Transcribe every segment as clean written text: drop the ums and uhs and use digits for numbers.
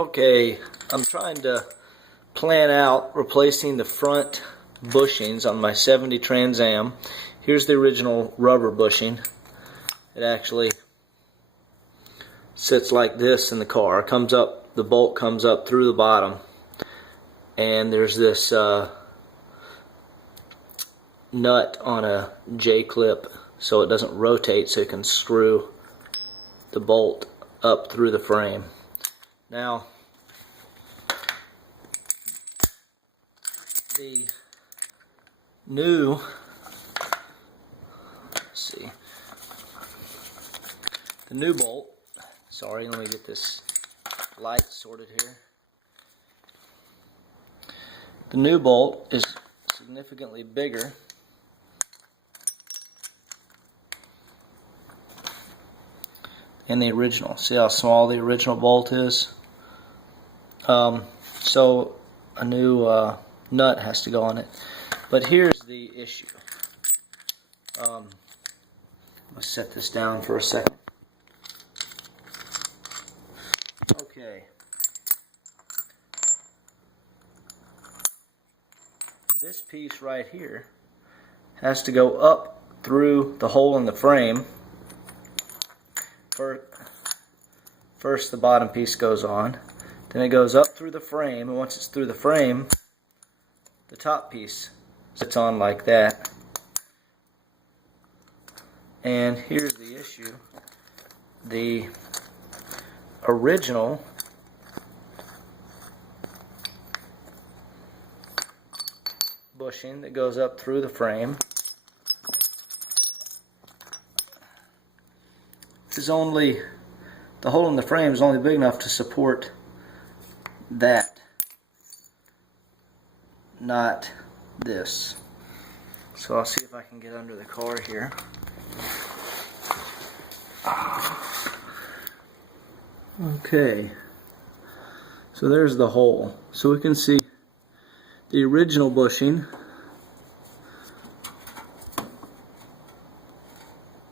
Okay, I'm trying to plan out replacing the front bushings on my 70 Trans Am. Here's the original rubber bushing. It actually sits like this in the car. It comes up, the bolt comes up through the bottom, and there's this nut on a J-clip so it doesn't rotate, so you can screw the bolt up through the frame. Now, the new, let's see, the new bolt, sorry, let me get this light sorted here. The new bolt is significantly bigger than the original. See how small the original bolt is? So a new nut has to go on it. But here's the issue. Let's set this down for a second. Okay. This piece right here has to go up through the hole in the frame. First the bottom piece goes on, then it goes up through the frame, and once it's through the frame, the top piece sits on like that. And here's the issue. The original bushing that goes up through the frame is only, the hole in the frame is only big enough to support that, not this. So I'll see if I can get under the car here. Okay, so there's the hole. So we can see the original bushing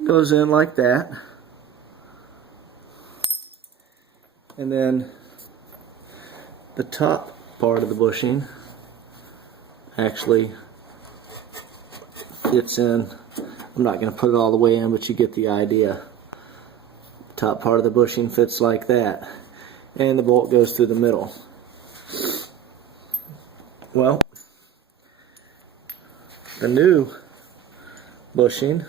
goes in like that, and then the top part of the bushing actually fits in. I'm not going to put it all the way in, but you get the idea. The top part of the bushing fits like that, and the bolt goes through the middle. Well, the new bushing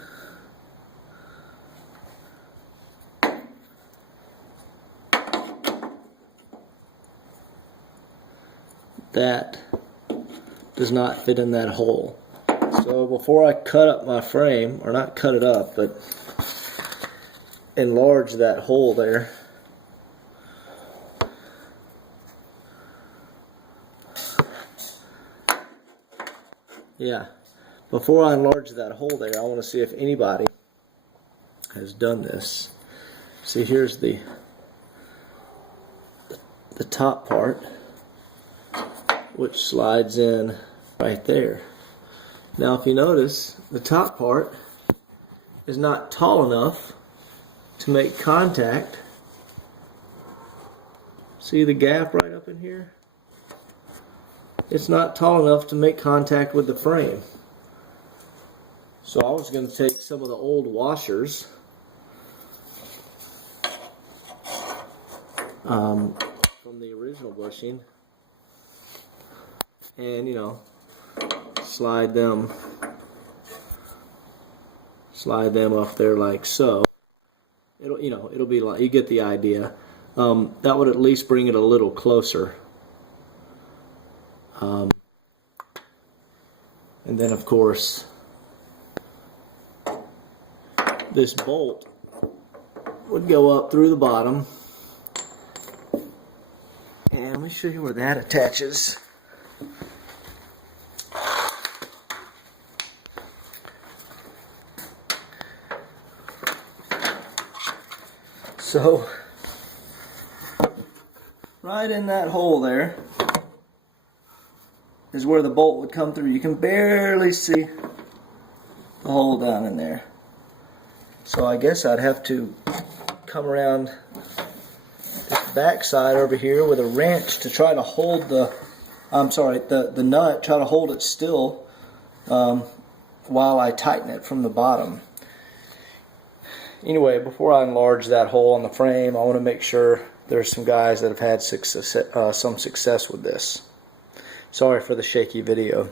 that does not fit in that hole. So before I cut up my frame, or not cut it up, but enlarge that hole there, before I enlarge that hole there, I want to see if anybody has done this. See, here's the top part, which slides in right there. Now if you notice, the top part is not tall enough to make contact. See the gap right up in here? It's not tall enough to make contact with the frame. So I was going to take some of the old washers from the original bushing and, you know, slide them up there like so. It'll be like, you get the idea. That would at least bring it a little closer. And then of course this bolt would go up through the bottom, and let me show you where that attaches. So right in that hole there is where the bolt would come through. You can barely see the hole down in there. So I guess I'd have to come around this back side over here with a wrench to try to hold the nut, try to hold it still while I tighten it from the bottom. Anyway, before I enlarge that hole on the frame, I want to make sure there's some guys that have had some success with this. Sorry for the shaky video.